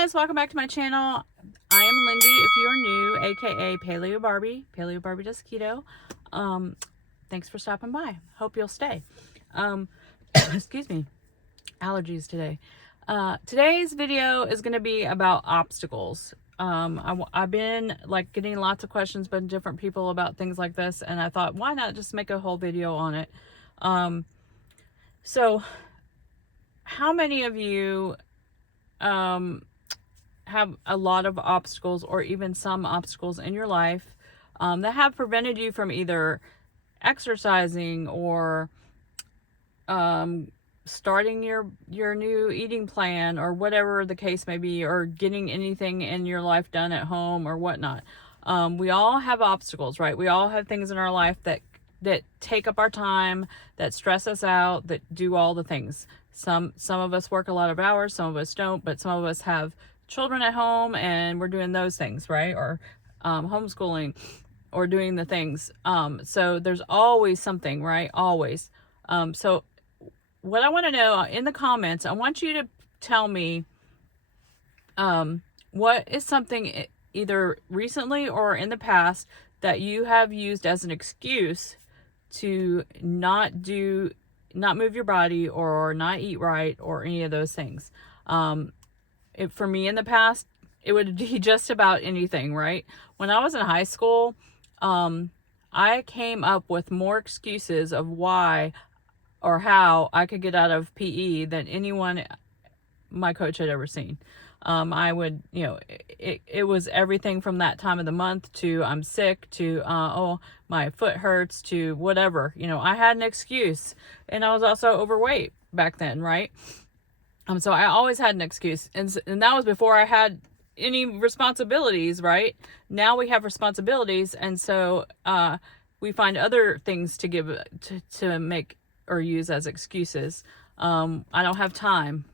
guys, welcome back to my channel. I am Lindy if you're new, aka Paleobarbie. Paleobarbie does keto. Thanks for stopping by. Hope you'll stay. Excuse me. Allergies today. Today's video is going to be about obstacles. I've been like getting lots of questions from different people about things like this, and I thought, why not just make a whole video on it? So how many of you have a lot of obstacles or even some obstacles in your life that have prevented you from either exercising or starting your new eating plan or whatever the case may be, or getting anything in your life done at home or whatnot? We all have obstacles, right? We all have things in our life that take up our time, that stress us out, that do all the things. Some of us work a lot of hours, some of us don't, but some of us have children at home and we're doing those things, right? Or homeschooling or doing the things. So there's always something, right? Always. So what I want to know in the comments, I want you to tell me what is something either recently or in the past that you have used as an excuse to not move your body or not eat right or any of those things. For me in the past, it would be just about anything, right? When I was in high school, I came up with more excuses of why or how I could get out of PE than anyone my coach had ever seen. I would, it was everything from that time of the month to I'm sick to, my foot hurts to whatever. I had an excuse, and I was also overweight back then, right? So I always had an excuse, and that was before I had any responsibilities, right? Now we have responsibilities, and so we find other things to give to make or use as excuses. I don't have time.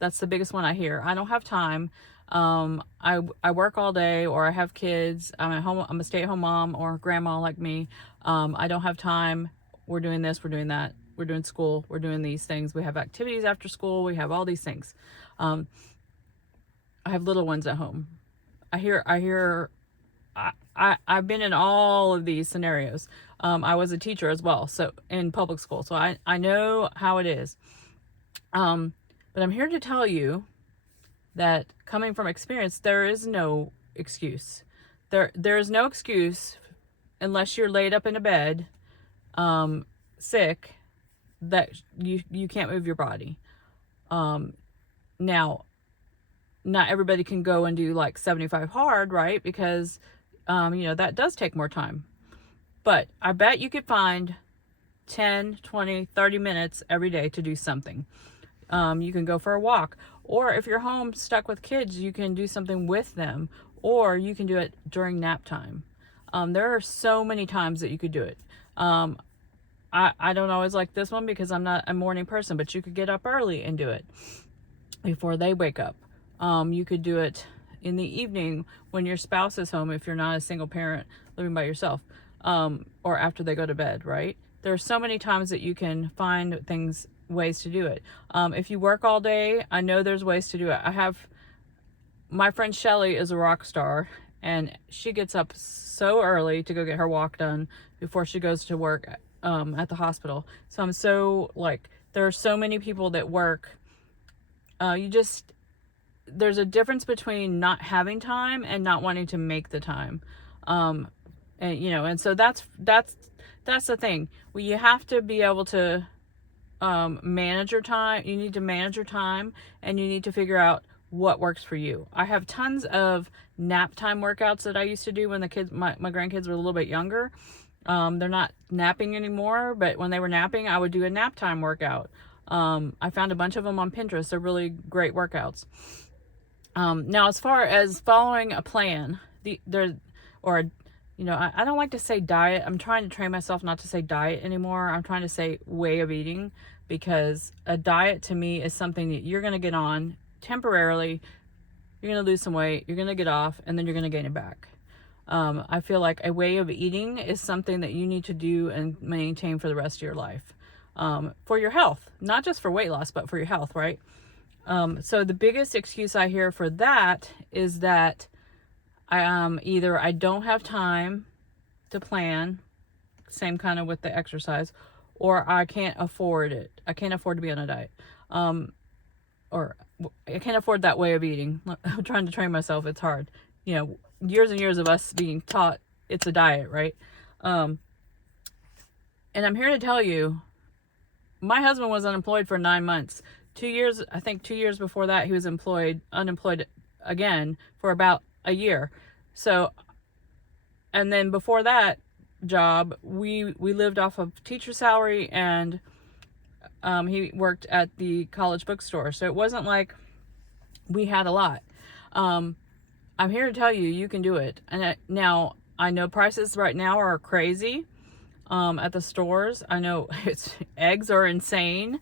That's the biggest one I hear. I don't have time. I work all day, or I have kids. I'm at home. I'm a stay-at-home mom or grandma like me. I don't have time. We're doing this. We're doing that. We're doing school. We're doing these things. We have activities after school. We have all these things. I have little ones at home. I've been in all of these scenarios. I was a teacher as well, so in public school. So I know how it is. But I'm here to tell you that coming from experience, there is no excuse. There is no excuse unless you're laid up in a bed, sick, that you can't move your body. Now, not everybody can go and do like 75 hard, right? Because, that does take more time. But I bet you could find 10, 20, 30 minutes every day to do something. You can go for a walk, or if you're home stuck with kids, you can do something with them, or you can do it during nap time. There are so many times that you could do it. I don't always like this one because I'm not a morning person, but you could get up early and do it before they wake up. You could do it in the evening when your spouse is home, if you're not a single parent living by yourself, or after they go to bed, right? There are so many times that you can find ways to do it. If you work all day, I know there's ways to do it. My friend Shelly is a rock star, and she gets up so early to go get her walk done before she goes to work at the hospital. So I'm so there are so many people that work. There's a difference between not having time and not wanting to make the time. And so that's the thing. Well, you have to be able to manage your time. You need to manage your time, and you need to figure out what works for you. I have tons of nap time workouts that I used to do when my grandkids were a little bit younger. They're not napping anymore, but when they were napping, I would do a nap time workout. I found a bunch of them on Pinterest. They're really great workouts. Now, as far as following a plan, I don't like to say diet. I'm trying to train myself not to say diet anymore. I'm trying to say way of eating, because a diet to me is something that you're going to get on temporarily. You're going to lose some weight, you're going to get off, and then you're going to gain it back. I feel like a way of eating is something that you need to do and maintain for the rest of your life, for your health, not just for weight loss, but for your health, right? So the biggest excuse I hear for that is that either I don't have time to plan, same kind of with the exercise, or I can't afford it. I can't afford to be on a diet. Or I can't afford that way of eating. I'm trying to train myself. It's hard. You know, years and years of us being taught it's a diet, right? And I'm here to tell you, my husband was unemployed for 9 months. 2 years, I think 2 years before that, he was unemployed again for about a year. So, and then before that job, we lived off of teacher salary, and he worked at the college bookstore. So it wasn't like we had a lot. I'm here to tell you, you can do it. And now I know prices right now are crazy at the stores. I know eggs are insane,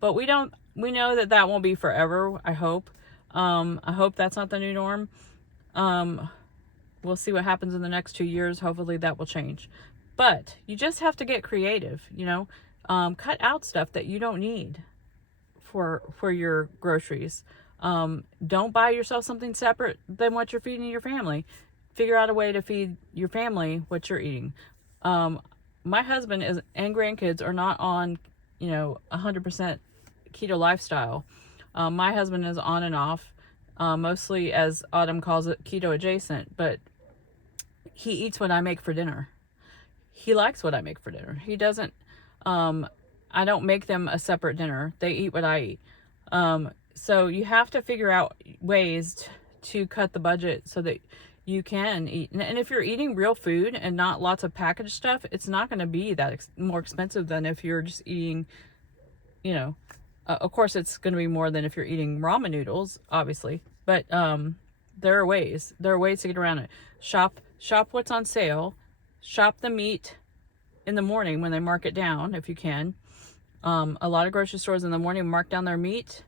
but we know that won't be forever. I hope that's not the new norm. We'll see what happens in the next 2 years. Hopefully that will change, but you just have to get creative, you know. Cut out stuff that you don't need for your groceries. Don't buy yourself something separate than what you're feeding your family. Figure out a way to feed your family what you're eating. My husband and grandkids are not on, 100% keto lifestyle. My husband is on and off, mostly, as Autumn calls it, keto adjacent, but he eats what I make for dinner. He likes what I make for dinner. He doesn't, I don't make them a separate dinner. They eat what I eat. So you have to figure out ways to cut the budget so that you can eat. And if you're eating real food and not lots of packaged stuff, it's not going to be that more expensive than if you're just eating, of course it's going to be more than if you're eating ramen noodles, obviously. But there are ways to get around it. Shop what's on sale. Shop the meat in the morning when they mark it down, if you can. A lot of grocery stores in the morning mark down their meat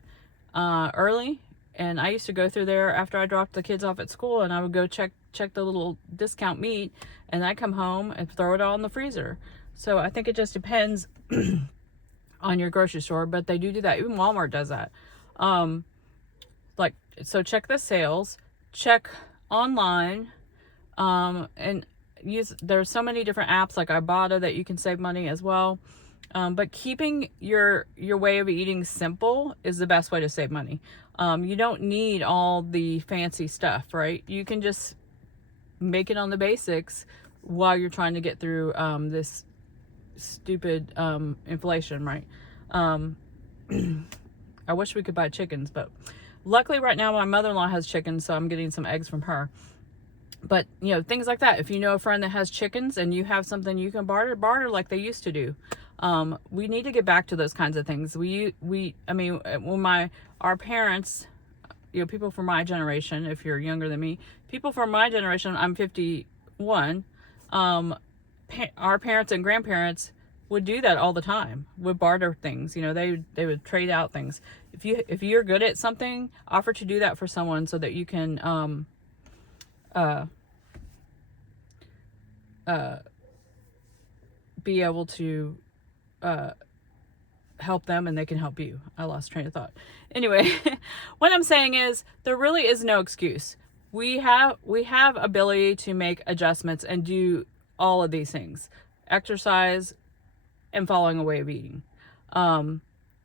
early, and I used to go through there after I dropped the kids off at school, and I would go check the little discount meat, and I'd come home and throw it all in the freezer. So I think it just depends on your grocery store, but they do that. Even Walmart does that. So check the sales, check online, and there's so many different apps like Ibotta that you can save money as well. But keeping your way of eating simple is the best way to save money. You don't need all the fancy stuff, right? You can just make it on the basics while you're trying to get through this stupid inflation, right? I wish we could buy chickens, but luckily right now my mother-in-law has chickens, so I'm getting some eggs from her. But, things like that. If you know a friend that has chickens and you have something you can barter like they used to do. We need to get back to those kinds of things. Our parents, people from my generation, if you're younger than me, people from my generation, I'm 51, our parents and grandparents would do that all the time, would barter things. They would trade out things. If you're good at something, offer to do that for someone so that you can, be able to help them and they can help you. I lost train of thought. Anyway, what I'm saying is there really is no excuse. We have ability to make adjustments and do all of these things. Exercise and following a way of eating. And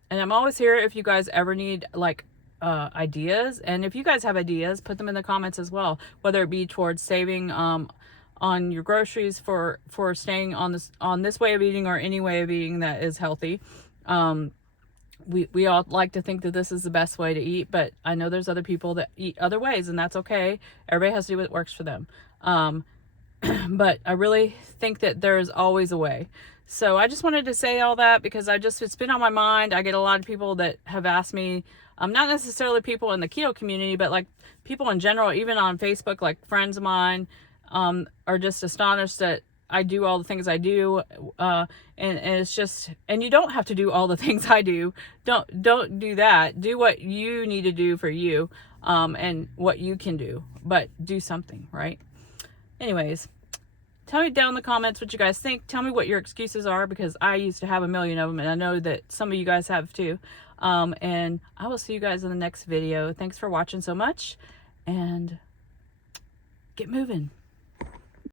I'm always here if you guys ever need ideas. And if you guys have ideas, put them in the comments as well, whether it be towards saving on your groceries for staying on this way of eating or any way of eating that is healthy. We all like to think that this is the best way to eat, but I know there's other people that eat other ways, and that's okay. Everybody has to do what works for them. But I really think that there is always a way. So I just wanted to say all that because it's been on my mind. I get a lot of people that have asked me, not necessarily people in the keto community, but like people in general, even on Facebook, like friends of mine, are just astonished that I do all the things I do. And it's just, and you don't have to do all the things I do. Don't do that. Do what you need to do for you, and what you can do, but do something, right? Anyways, tell me down in the comments what you guys think. Tell me what your excuses are, because I used to have a million of them, and I know that some of you guys have too. And I will see you guys in the next video. Thanks for watching so much, and get moving.